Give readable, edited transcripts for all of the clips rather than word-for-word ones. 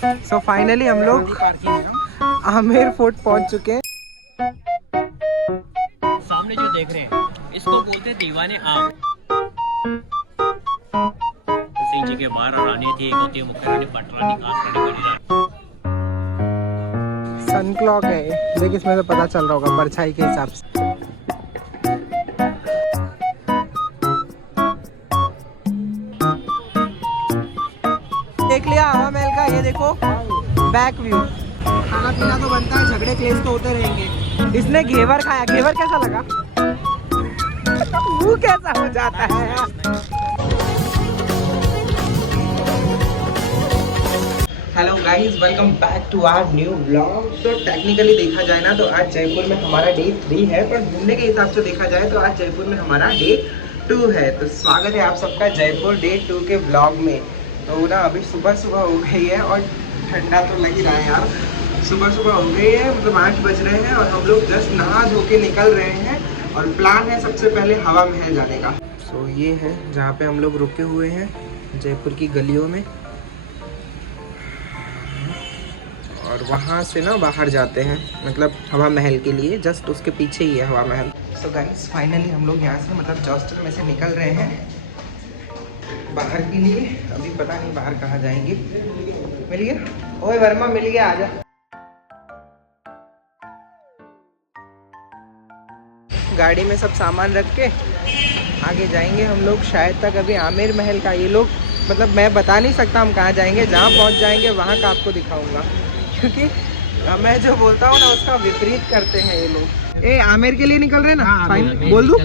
So finally हम लोग Amer fort पहुंच चुके हैं। सामने जो देख रहे हैं इसको बोलते हैं दीवाने आम। सिंह जी के 12 रानी थी, एक होती है मुख्य रानी पटरानी, खास रानी बड़ी रानी। सन क्लॉक है, देख इसमें से पता चल रहा होगा परछाई के हिसाब से। देख लिया हवा महल का, ये देखो बैक व्यू। खाना पीना तो बनता है, झगड़े क्लेश तो होते रहेंगे। इसने घेवर खाया, घेवर कैसा लगा? वो कैसा हो जाता है यार। Hello guys, welcome back to our new vlog. तो टेक्निकली देखा जाए ना तो आज जयपुर में हमारा डे 3 है, पर घूमने के हिसाब से देखा जाए तो आज जयपुर में हमारा डे 2 है। तो स्वागत है आप सबका जयपुर डे 2 के व्लॉग में। तो ना अभी सुबह सुबह हो गई है और ठंडा तो लग ही रहा है यार। सुबह सुबह हो गई है, मतलब 8 बज रहे हैं और हम लोग जस्ट नहा धो के निकल रहे हैं और प्लान है सबसे पहले हवा महल जाने का। सो ये है जहाँ पे हम लोग रुके हुए हैं, जयपुर की गलियों में। और वहाँ से ना बाहर जाते हैं, मतलब हवा महल के लिए। जस्ट उसके पीछे ही है हवा महल। सो गाइस फाइनली हम लोग यहाँ से मतलब हॉस्टल में से निकल रहे हैं बाहर के लिए। अभी पता नहीं बाहर कहाँ जाएंगे। मिल गया? ओए वर्मा मिल गया, आजा। गाड़ी में सब सामान रख के आगे जाएंगे हम लोग शायद तक। अभी आमेर महल का ये लोग, मतलब मैं बता नहीं सकता हम कहाँ जाएंगे। जहाँ पहुँच जाएंगे वहाँ का आपको दिखाऊंगा, क्योंकि मैं जो बोलता हूँ ना उसका विपरीत करते हैं ये लोग। ए आमेर के लिए निकल रहे ना? फाइन बोल दूं?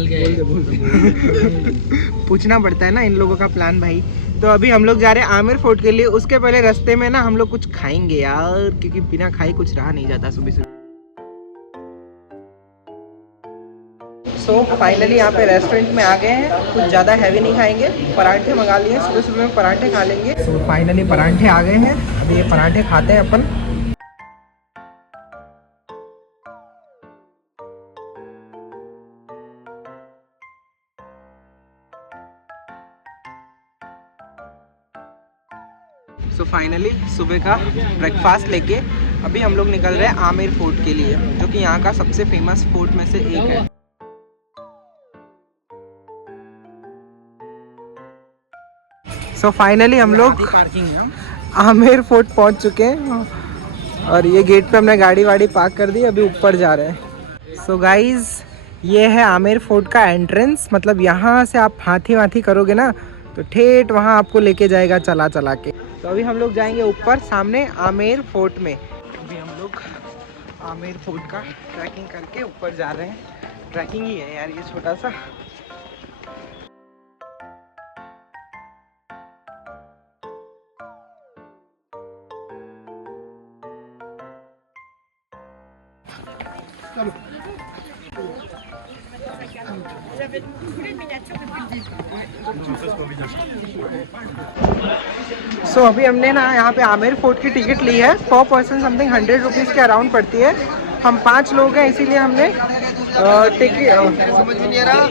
पूछना पड़ता है ना इन लोगों का प्लान भाई। तो अभी हम लोग जा रहे हैं आमेर फोर्ट के लिए। उसके पहले रास्ते में ना हम लोग कुछ खाएंगे यार, क्योंकि बिना खाए कुछ रहा नहीं जाता सुबह सुबह। सो फाइनली यहाँ पे रेस्टोरेंट में आ गए हैं। कुछ ज़्यादा हैवी नहीं खाएंगे, पराठे मंगा लिए। सुबह सुबह में पराठे खा लेंगे। सो फाइनली पराठे आ गए हैं, अभी ये पराठे खाते हैं अपन। सो फाइनली सुबह का ब्रेकफास्ट लेके अभी हम लोग निकल रहे हैं आमेर फोर्ट के लिए, जो कि यहाँ का सबसे फेमस फोर्ट में से एक है। सो फाइनली हम लोग आमेर फोर्ट पहुँच चुके हैं और ये गेट पे हमने गाड़ी वाड़ी पार्क कर दी। अभी ऊपर जा रहे हैं। सो गाइज ये है आमेर फोर्ट का एंट्रेंस। मतलब यहाँ से आप हाथी वाथी करोगे ना तो ठेठ वहाँ आपको लेके जाएगा चला चला के। तो अभी हम लोग जाएंगे ऊपर सामने आमेर फोर्ट में। अभी हम लोग आमेर फोर्ट का ट्रैकिंग करके ऊपर जा रहे हैं। ट्रैकिंग ही है यार ये छोटा सा। सो अभी हमने ना यहाँ पे आमेर फोर्ट की टिकट ली है। 4 पर्सन समथिंग 100 रुपीज़ के अराउंड पड़ती है। हम 5 लोग हैं, इसीलिए हमने टिकट समझ में नहीं आ रहा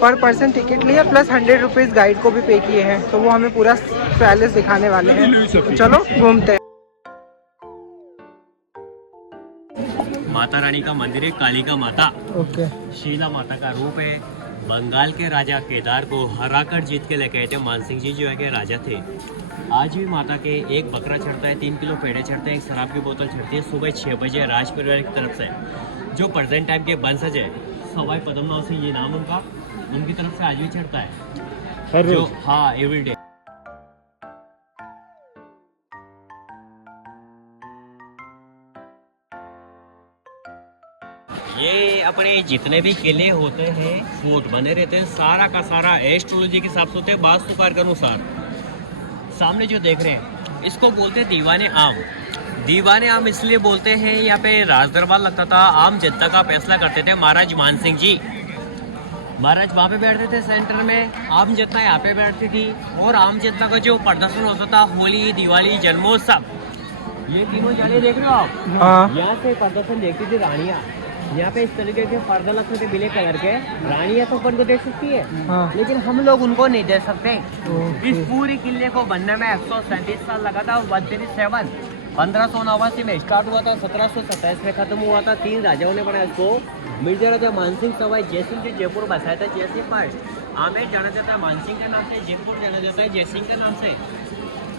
पर पर्सन टिकट लिया, प्लस 100 रुपीज़ गाइड को भी पे किए हैं। तो वो हमें पूरा पैलेस दिखाने वाले हैं। चलो घूमते हैं। माता रानी का मंदिर है, कालिका माता। ओके। शीला माता का रूप है। बंगाल के राजा केदार को हराकर जीत के लेके आए थे मानसिंह जी, जो है के राजा थे। आज भी माता के एक बकरा चढ़ता है, 3 किलो पेड़े चढ़ते हैं, एक शराब की बोतल चढ़ती है सुबह 6 बजे राज परिवार की तरफ से। जो प्रेजेंट टाइम के वंशज है सवाई पद्मनाभ सिंह ये नाम उनका, उनकी तरफ से आज भी चढ़ता है जो, हाँ एवरीडे। ये अपने जितने भी किले होते हैं, फोर्ट बने रहते हैं, सारा का सारा एस्ट्रोलॉजी के हिसाब से होते हैं, वास्तुकार के अनुसार। सामने जो देख रहे हैं इसको बोलते हैं दीवाने आम। दीवाने आम इसलिए बोलते हैं, यहाँ पे राज दरबार लगता था, आम जनता का फैसला करते थे महाराज मानसिंह जी। महाराज वहाँ पे बैठते थे सेंटर में, आम जनता यहाँ पे बैठती थी। और आम जनता का जो प्रदर्शन होता था, होली, दिवाली, जन्मोत्सव, ये तीनों जाले देख रहे हो आप। हाँ। यहाँ से प्रदर्शन देखती थी रानियाँ। यहाँ पे इस तरीके के पर्दे लगते थे ब्लैक कलर के, रानियाँ तो अपन को देख सकती है, हाँ। लेकिन हम लोग उनको नहीं दे सकते। ओके। इस पूरी किले को बनने में 137 साल लगा था। 137 1589 में स्टार्ट हुआ था, 1727 में खत्म हुआ था। 3 राजाओं ने बनाया इसको। मिर्जा राजा मानसिंह सवाई जयसिंह जी जयपुर बसाया था। जयसिंह फर्स्ट। आमेर जाना जाता है मानसिंह के नाम से, जयपुर जाना जाता है जयसिंह के नाम से।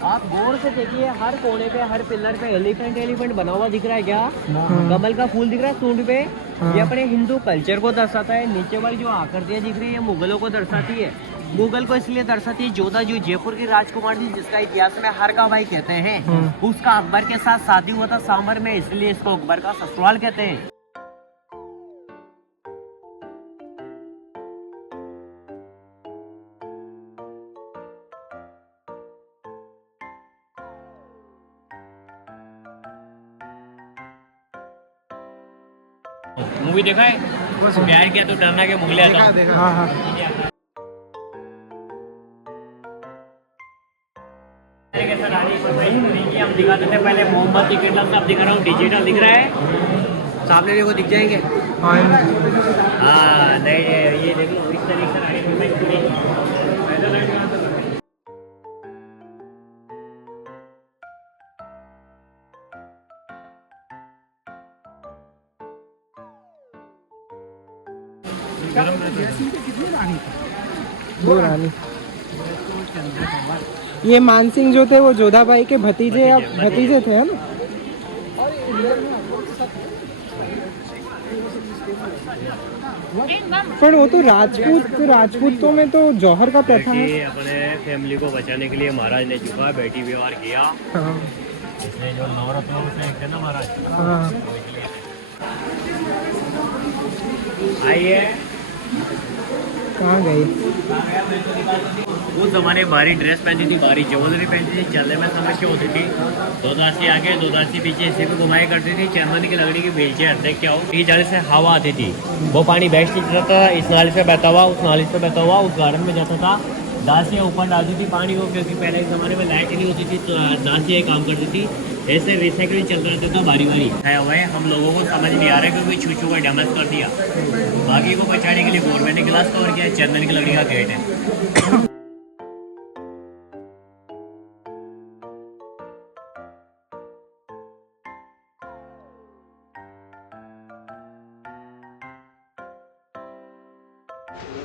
आप गौर से देखिए, हर कोने पे हर पिलर पे एलिफेंट बना हुआ दिख रहा है क्या? कमल का फूल दिख रहा है सूंड पे। ये अपने हिंदू कल्चर को दर्शाता है। नीचे वाली जो आकृतियाँ दिख रही है मुगलों को दर्शाती है। मुगल को इसलिए दर्शाती है, जोधा जो जयपुर की राजकुमार थी जिसका इतिहास में हर का भाई कहते हैं, उसका अकबर के साथ शादी हुआ था सांभर में, इसलिए इसको अकबर का ससुराल कहते हैं। मूवी देखा है? प्यार किया तो डरना के मुगले आता। देखा। हाँ हाँ। हम दिखा देते हैं पहले मोमबत्ती के सब दिखा रहा हूँ, डिजिटल दिख रहा है सामने, देखो दिख जाएंगे। हाँ हाँ नहीं ये देखो इस तरीके से रानी दो रानी। ये मानसिंह जो थे वो जोधाबाई के भतीजे या भतीजे थे, है ना? पर वो तो राजपूतों में तो जौहर का प्रथा है। अपने फैमिली को बचाने के लिए महाराज ने झुका, बेटी व्यवहार किया। हाँ इसलिए जो नवरत्नों में से एक थे ना महाराज, हाँ। आइए। कहाँ गई? उस जमाने भारी ड्रेस पहनती थी, भारी ज्वेलरी पहनती थी, चलने में समस्या होती थी। 2 दासी आगे 2 दासी पीछे ऐसे भी घुमाई करती थी। चंदन की लकड़ी की व्हीलचेयर देख क्या हो, ये जाने से हवा आती थी, वो पानी बेस्ट नहीं जाता था। इस नाली से बहता हुआ उस नाली से बहता हुआ उस गार्डन में जाता था। दासियाँ ऊपर डालती थी पानी को, क्योंकि पहले के ज़माने में लाइट नहीं होती थी तो दासियाँ काम करती थी। ऐसे रिसाइकलिंग चलता रहता था बारी बारी। है हुए हम लोगों को समझ नहीं आ रहा है क्योंकि छू का डैमेज कर दिया। बाकी को बचाने के लिए गवर्नमेंट ने गिलास कवर किया, चंदन की लकड़ी का गेट है।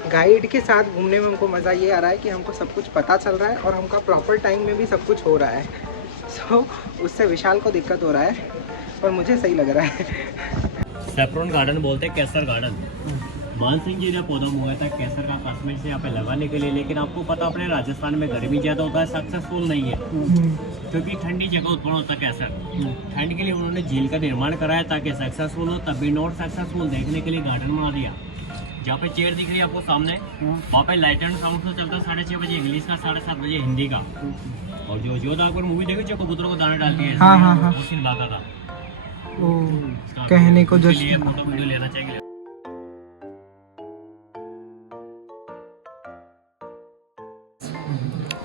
गाइड के साथ घूमने में हमको मज़ा ये आ रहा है कि हमको सब कुछ पता चल रहा है और हमका प्रॉपर टाइम में भी सब कुछ हो रहा है। सो उससे विशाल को दिक्कत हो रहा है, पर मुझे सही लग रहा है। सेफ्रॉन गार्डन बोलते हैं, केसर गार्डन। मानसिंह जी ने पौधा मंगाया था केसर का कश्मीर से यहाँ पे लगाने के लिए, लेकिन आपको पता अपने राजस्थान में गर्मी ज़्यादा होता है, सक्सेसफुल नहीं है क्योंकि ठंडी जगह उत्पन्न होता है केसर। ठंड के लिए उन्होंने झील का निर्माण कराया ताकि सक्सेसफुल हो, तब भी नॉट सक्सेसफुल। देखने के लिए गार्डन बना दिया। जहाँ पे चेयर दिख रही है आपको सामने, वहाँ पे लाइट एंड साउंड शो चलता है 6:30 बजे इंग्लिश का, 7:30 बजे हिंदी का। और जो जोधा अकबर मूवी देखी जो कबूतरों को दाना डालती है, हाँ, हाँ, हाँ। वो सीन भागा था। ओ, कहने को जो इसलिए फोटो वीडियो लेना चाहिए।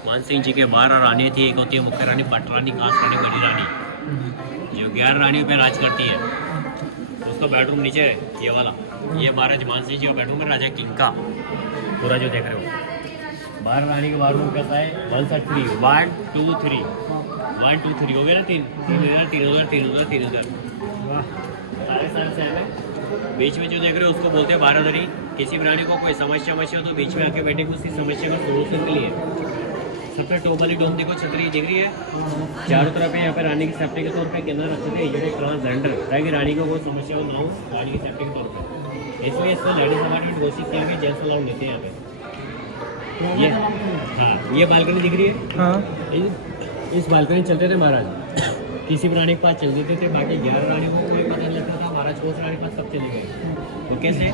मानसिंह जी के 12 रानी थी। एक होती है मुख्य रानी, पट रानी, कांस रानी, बड़ी रानी, जो 11 रानियों पे राज करती है। उसका बेडरूम नीचे है ये वाला। ये 12 मानसिंह जी का बेडरूम है, राजा किंग का पूरा जो देख रहे हो। 12 रानी के बेडरूम कैसा है? 1 1 2 3 1 2 3 हो गया ना, 3 उधर 3 उधर 3 उधर 3 उधर। सारे सेम है। बीच में जो देख रहे हो उसको बोलते हैं 12 दरी। किसी भी रानी को कोई समस्या हो तो बीच में आके बैठे उसकी समस्या का सोल्यूशन के लिए। सबसे टॉप वाली डोम देखो, छतरी दिख रही है। चारों तरफ यहाँ पे रानी की सेफ्टी के तौर पे केंद्र रखते थे, ये ट्रांसजेंडर, ताकि रानी को कोई समस्या ना हो रानी की सेफ्टी के तौर पे। इसलिए इसको लेडीज अपार्टमेंट घोषित किया गया, जेंट्स अलाउड लेते हैं यहाँ पे। ये हाँ, ये बालकनी दिख रही है। हाँ। इस बालकनी चलते थे महाराज, किसी भी रानी के पास चल देते थे। बाकी 11 रानियों को कोई पता नहीं लगता था। महाराज कौन सी रानी के पास कब चले गए वो कैसे?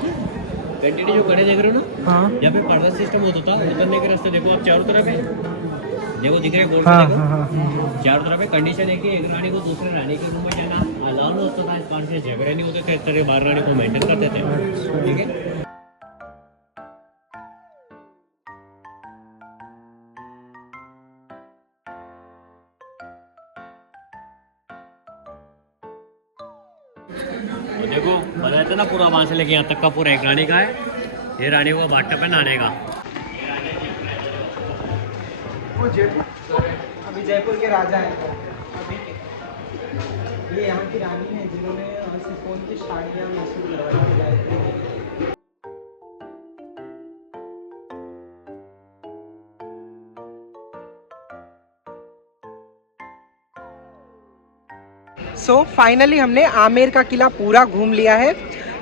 कंटिन्यू जो खड़े देख रहे हो ना, हाँ। यहाँ पे पर्दा सिस्टम होता था। उतरने के रास्ते देखो आप, चारों तरफ है, देखो दिख रहे हैं, हाँ, देखो हाँ। चारों तरफ है। कंडीशन है कि एक रानी को दूसरे रानी के रूम में जाना अलाउ नहीं होता था। इस कारण से झगड़े नहीं होते थे, इस तरह 12 रानी को मेंटेन करते थे। ठीक है। तो देखो बताया था ना, पूरा वहाँ से लेके यहाँ तक का पूरा एक रानी का है। ये रानी को बाटप पे नहाने का। वो जयपुर, अभी जयपुर के राजा हैं अभी के। ये यहाँ की रानी है जिन्होंने सिफोन की साड़ियाँ मशहूर करवाई थी गायत्री के लिए। सो फाइनली हमने आमेर का किला पूरा घूम लिया है।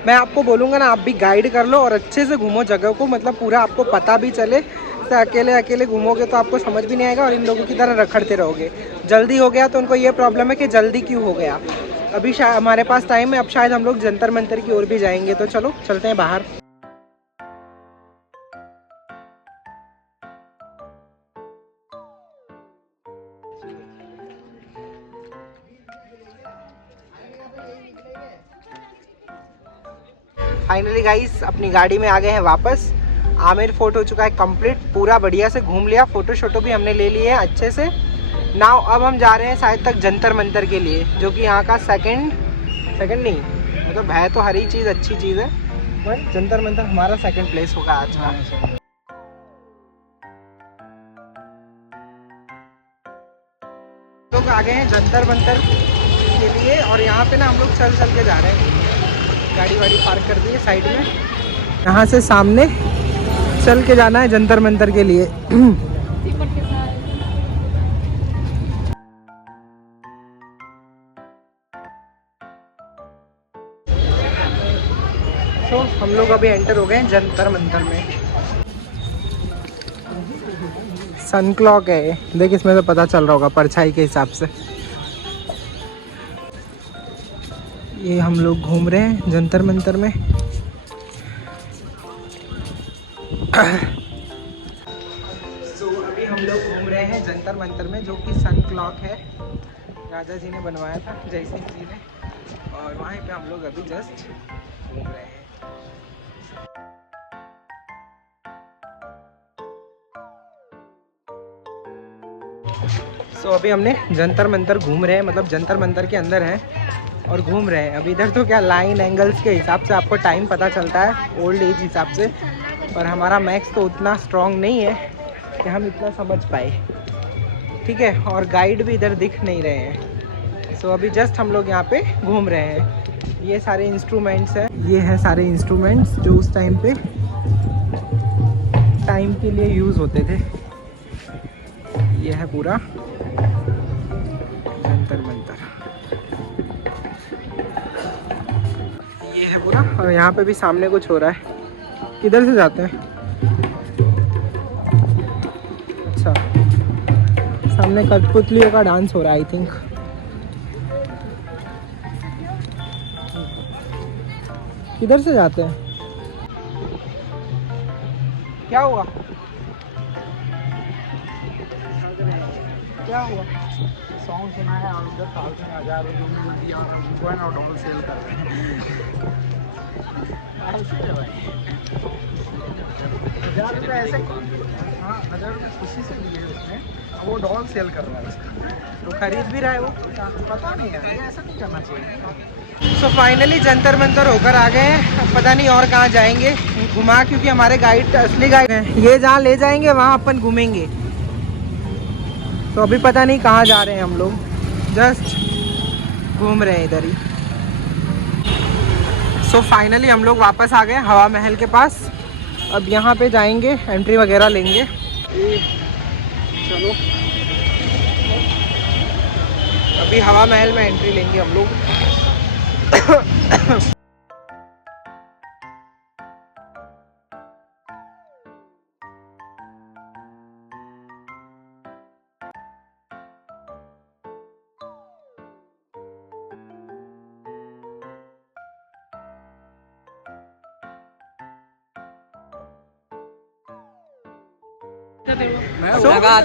मैं आपको बोलूँगा ना, आप भी गाइड कर लो और अच्छे से घूमो जगह को, मतलब पूरा आपको पता भी चले। तो अकेले अकेले घूमोगे तो आपको समझ भी नहीं आएगा और इन लोगों की तरह रखड़ते रहोगे। जल्दी हो गया तो उनको ये प्रॉब्लम है कि जल्दी क्यों हो गया। अभी शायद हमारे पास टाइम है, अब शायद हम लोग जंतर मंतर की ओर भी जाएंगे। तो चलो चलते हैं बाहर। फाइनली गाइस अपनी गाड़ी में आ गए हैं वापस। आमेर फोर्ट हो चुका है कंप्लीट, पूरा बढ़िया से घूम लिया। फोटो शोटो भी हमने ले लिए हैं अच्छे से। नाउ अब हम जा रहे हैं शायद तक जंतर मंतर के लिए, जो कि यहाँ का सेकंड नहीं, मतलब है तो हर ही चीज़ अच्छी चीज़ है, पर जंतर मंतर हमारा सेकंड प्लेस होगा आज का। लोग आ गए हैं जंतर मंतर के लिए और यहाँ पे ना हम लोग चल के जा रहे हैं। गाड़ी वाड़ी पार्क कर दी है साइड में। यहाँ से सामने चल के जाना है जंतर मंतर के लिए। तो हम लोग अभी एंटर हो गए हैं जंतर मंतर में। सन क्लॉक है, देख इसमें से पता चल रहा होगा परछाई के हिसाब से। ये हम लोग घूम रहे हैं जंतर मंतर में। अभी हम लोग घूम रहे हैं जंतर मंतर में, जो कि सन क्लॉक है, राजा जी ने बनवाया था, जय सिंह जी ने। और वहाँ पे हम लोग अभी जस्ट घूम रहे हैं। अभी हमने जंतर मंतर घूम रहे हैं, मतलब जंतर मंतर के अंदर है और घूम रहे हैं। अभी इधर तो क्या लाइन एंगल्स के हिसाब से आपको टाइम पता चलता है, ओल्ड एज हिसाब से, पर हमारा मैक्स तो उतना स्ट्रॉन्ग नहीं है कि हम इतना समझ पाए। ठीक है, और गाइड भी इधर दिख नहीं रहे हैं। अभी जस्ट हम लोग यहाँ पे घूम रहे हैं। ये सारे इंस्ट्रूमेंट्स हैं, ये हैं सारे इंस्ट्रूमेंट्स जो उस टाइम पे टाइम के लिए यूज़ होते थे। ये है पूरा जंतर मंतर, ये है पूरा। और यहाँ पे भी सामने कुछ हो रहा है। किधर से जाते हैं? अच्छा, सामने कठपुतलियों का डांस हो रहा है आई थिंक। किधर से जाते हैं? क्या हुआ? क्या हुआ? सॉन्ग सुना है और उधर फालतू में 1000 रुपये दिया और डॉलर सेल कर रहे हैं। 1000 रुपये ऐसे, हाँ 1000 रुपये खुशी से लिए उसने, वो डॉल सेल कर रहा है उसका, तो खरीद भी रहा है वो, पता नहीं है, ऐसा नहीं करना चाहिए। फाइनली जंतर मंतर होकर आ गए हैं। अब पता नहीं और कहाँ जाएंगे घुमा, क्योंकि हमारे गाइड असली गाइड हैं, ये जहाँ ले जाएंगे वहाँ अपन घूमेंगे। तो अभी पता नहीं कहाँ जा रहे हैं हम लोग, जस्ट घूम रहे हैं इधर ही। फाइनली हम लोग वापस आ गए हवा महल के पास। अब यहाँ पे जाएंगे, एंट्री वगैरह लेंगे। चलो अभी हवा महल में एंट्री लेंगे हम लोग।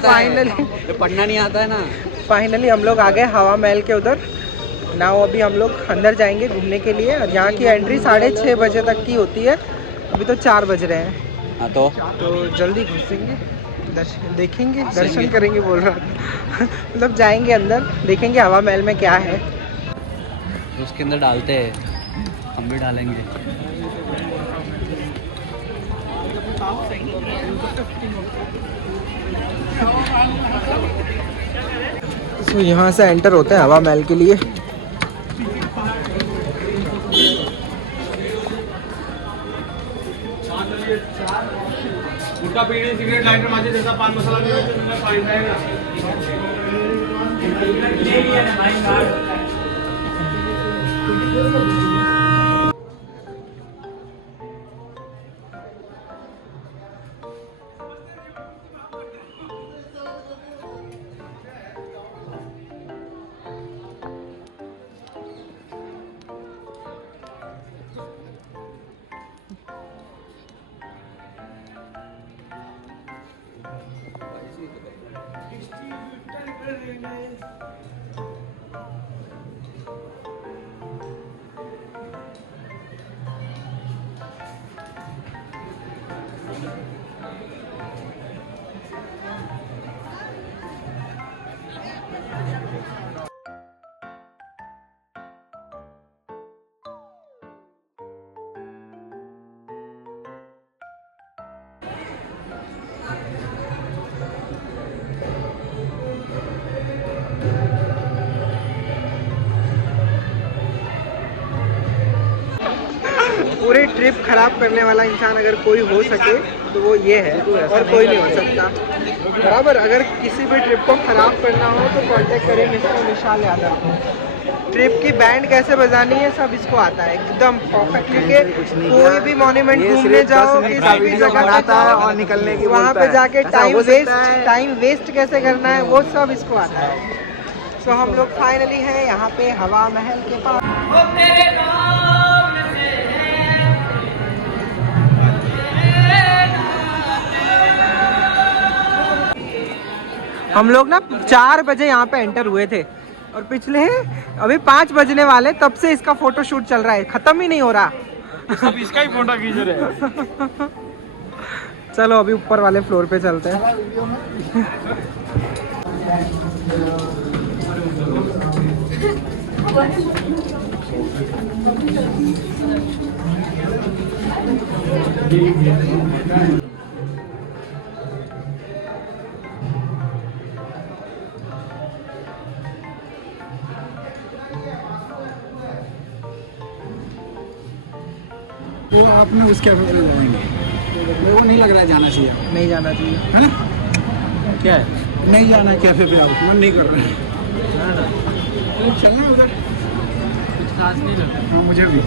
फाइनली पढ़ना नहीं आता है ना। फाइनली हम लोग आ गए हवा महल के उधर। नाउ अभी हम लोग अंदर जाएंगे घूमने के लिए। और यहाँ की एंट्री 6:30 बजे तक की होती है, अभी तो 4 बज रहे हैं। तो जल्दी घुसेंगे, देखेंगे, दर्शन करेंगे बोल रहा था। मतलब जाएंगे अंदर, देखेंगे हवा महल में क्या है। तो उसके अंदर डालते हैं, हम भी डालेंगे। तो यहाँ से एंटर होते हैं हवा महल के लिए। गुटखा बीड़ी सिगरेट लाइटर माचिस जैसा पान मसाला भी है, फाइन रहेगा। पूरी ट्रिप खराब करने वाला इंसान अगर कोई हो सके तो वो ये है, और कोई नहीं हो सकता। बराबर, अगर किसी भी ट्रिप को खराब करना हो तो कांटेक्ट करें मिस्टर विशाल यादव को। ट्रिप की बैंड कैसे बजानी है सब इसको आता है एकदम परफेक्टली। के कोई भी मॉन्यूमेंट घूमने जाओ, किसी भी जगह आता है और निकलने की वहाँ पे जाके टाइम वेस्ट कैसे करना है वो सब इसको आता है। सो हम लोग फाइनली हैं यहाँ पे हवा महल के पास। हम लोग ना 4 बजे यहाँ पे एंटर हुए थे और पिछले अभी 5 बजने वाले, तब से इसका फोटो शूट चल रहा है, खत्म ही नहीं हो रहा। सब इसका ही फोटो खींच रहे हैं। चलो अभी ऊपर वाले फ्लोर पे चलते हैं। वो आपने उस कैफे पे जाएंगे, मेरे को नहीं लग रहा है जाना चाहिए, नहीं जाना चाहिए है ना? क्या है, नहीं जाना है कैफे पे, आपको मन नहीं कर रहा है। तो चलना है उधर, कुछ खास नहीं लगता। हाँ मुझे भी।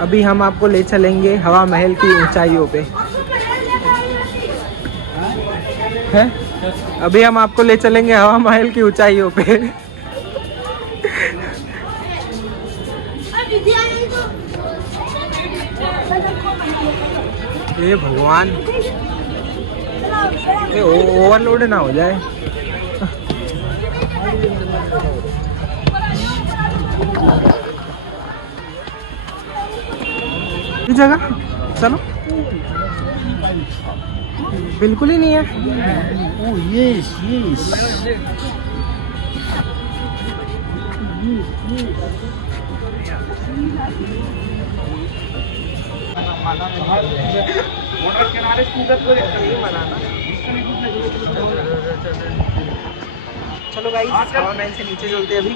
अभी हम आपको ले चलेंगे हवा महल की ऊंचाइयों पे। है? अभी हम आपको ले चलेंगे हवा महल की ऊंचाइयों पे। ये भगवान, ये ओवरलोड ना हो जाए। इस जगह चलो, बिल्कुल ही नहीं है। Oh yes yes. चलो गाइस, हवा महल से नीचे चलते हैं अभी।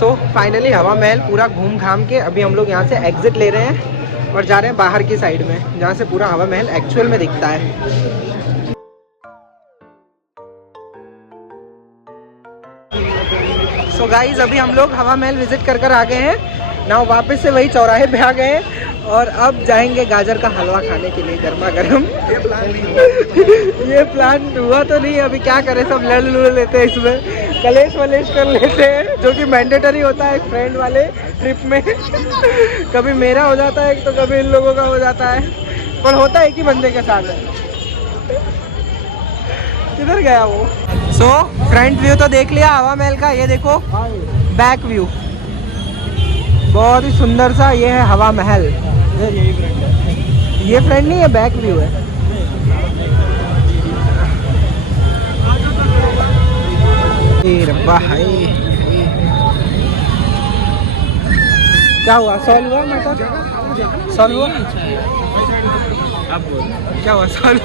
सो फाइनली हवा महल पूरा घूम घाम के अभी हम लोग यहाँ से एग्जिट ले रहे हैं और जा रहे हैं बाहर की साइड में, जहाँ से पूरा हवा महल एक्चुअल में दिखता है। सो गाइस, अभी हम लोग हवा महल विजिट कर आ गए हैं ना, वापस से वही चौराहे पे आ गए हैं और अब जाएंगे गाजर का हलवा खाने के लिए गर्मा गर्म। ये प्लान हुआ तो नहीं, अभी क्या करें, सब लड़ लेते हैं इसमें। कलेश वलेश कर लेते हैं, जो कि मैंडेटरी होता है एक फ्रेंड वाले ट्रिप में। कभी मेरा हो जाता है तो कभी इन लोगों का हो जाता है, पर होता है एक ही बंदे के साथ है। किधर गया वो? सो फ्रंट व्यू तो देख लिया हवा महल का, ये देखो बैक व्यू बहुत ही सुंदर सा, ये है हवा महल। ये फ्रंट नहीं है, बैक व्यू है। रब्बा हाय, क्या हुआ? सॉल्व हुआ मैटर? सॉल्व हुआ? अब क्या हुआ? सॉल्व?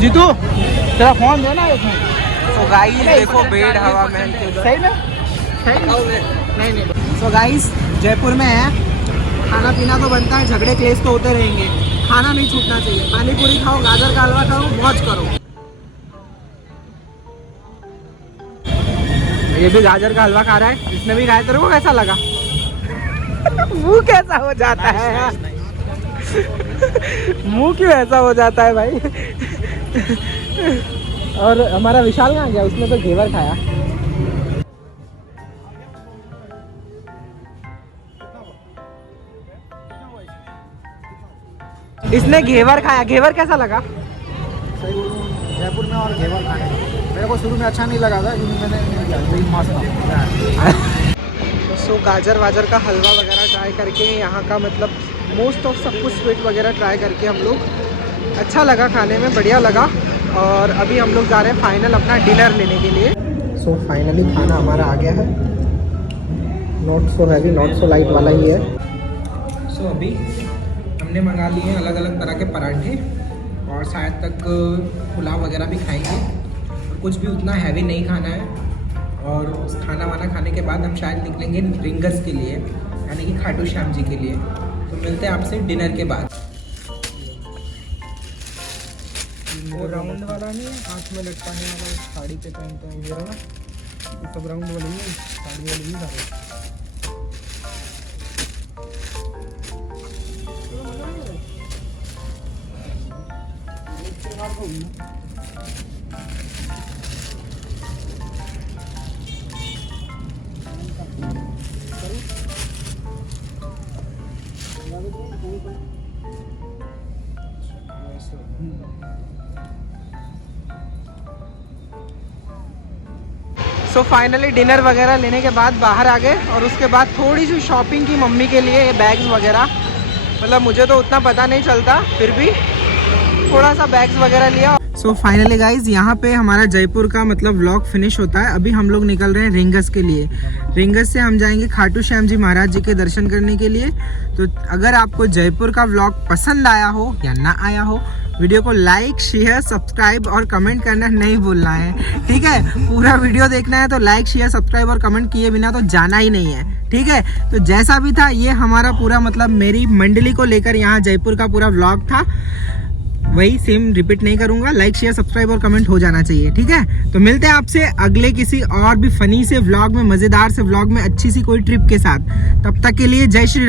जीतू तेरा फोन देना है। तो गाइस देखो बेड हवा महल के उधर। सही में? नहीं। तो गाइस जयपुर में है, खाना पीना तो बनता है, झगड़े क्लेश तो होते रहेंगे, खाना नहीं छूटना चाहिए। पानी पूरी खाओ, गाजर का हलवा खाओ, मौज करो। ये भी गाजर का हलवा खा रहा है, इसने भी खाया। तेरे को कैसा लगा? मुंह कैसा हो जाता है यार? मुंह क्यों ऐसा हो जाता है भाई? और हमारा विशाल कहाँ गया? उसने तो घेवर खाया। इसने घेवर खाया। घेवर कैसा लगा? सही बोलूं, जयपुर में और घेवर खाने मेरे को शुरू में अच्छा नहीं लगा था, क्योंकि मैंने नहीं किया, वही मस्त था। सो गाजर वाजर का हलवा वगैरह ट्राई करके, यहाँ का मतलब मोस्ट ऑफ सब कुछ स्वीट वगैरह ट्राई करके हम लोग, अच्छा लगा खाने में, बढ़िया लगा। और अभी हम लोग जा रहे हैं फाइनल अपना डिनर लेने के लिए। सो फाइनली खाना हमारा आ गया है, not so heavy not so light वाला ही है। सो अभी हमने मंगा लिए हैं अलग अलग तरह के पराठे, और शायद तक पुलाव वगैरह भी खाएंगे, और कुछ भी उतना हैवी नहीं खाना है। और खाना वाना खाने के बाद हम शायद निकलेंगे रिंगर्स के लिए, यानी कि खाटू श्याम जी के लिए। तो मिलते हैं आपसे डिनर के बाद। वो राउंड वाला नहीं है, हाथ में लटकाने वाला, साड़ी पे पहनते हैं ये वाला, ये सब राउंड वाले नहीं, साड़ी वाले नहीं सारे। सो फाइनली डिनर वगैरह लेने के बाद बाहर आ गए, और उसके बाद थोड़ी सी शॉपिंग की मम्मी के लिए, ये बैग्स वगैरह, मतलब मुझे तो उतना पता नहीं चलता, फिर भी थोड़ा सा बैग्स वगैरह लिया। सो फाइनली गाइज यहाँ पे हमारा जयपुर का मतलब व्लॉग फिनिश होता है। अभी हम लोग निकल रहे हैं रिंगस के लिए। रिंगस से हम जाएंगे खाटू श्याम जी महाराज जी के दर्शन करने के लिए। तो अगर आपको जयपुर का व्लॉग पसंद आया हो या ना आया हो, वीडियो को लाइक शेयर सब्सक्राइब और कमेंट करना नहीं भूलना है, ठीक है? पूरा वीडियो देखना है तो लाइक शेयर सब्सक्राइब और कमेंट किए बिना तो जाना ही नहीं है, ठीक है? तो जैसा भी था, ये हमारा पूरा मतलब मेरी मंडली को लेकर यहाँ जयपुर का पूरा व्लॉग था, वही सेम रिपीट नहीं करूंगा। लाइक शेयर सब्सक्राइब और कमेंट हो जाना चाहिए, ठीक है? तो मिलते हैं आपसे अगले किसी और भी फनी से व्लॉग में, मज़ेदार से व्लॉग में, अच्छी सी कोई ट्रिप के साथ। तब तक के लिए जय श्री राम।